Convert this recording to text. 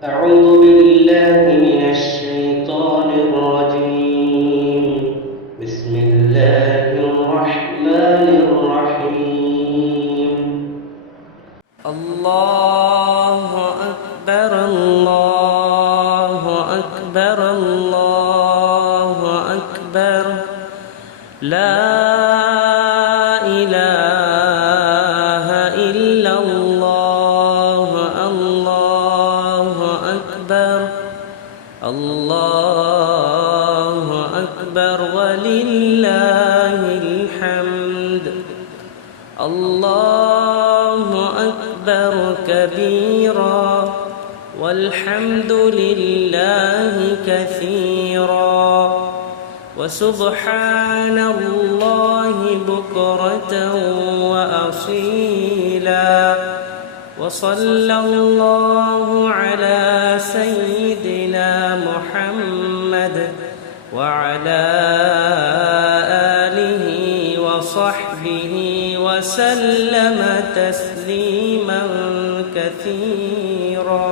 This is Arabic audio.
أعوذ بالله من الشيطان الرجيم. بسم الله الرحمن الرحيم. الله أكبر الله أكبر الله أكبر لا إله إلا الله الله أكبر الله أكبر ولله الحمد الله أكبر كبيرا والحمد لله كثيرا وسبحان الله بكرة وأصيلا وصلى الله على سيدنا محمد وعلى آله وصحبه وسلم تسليما كثيرا.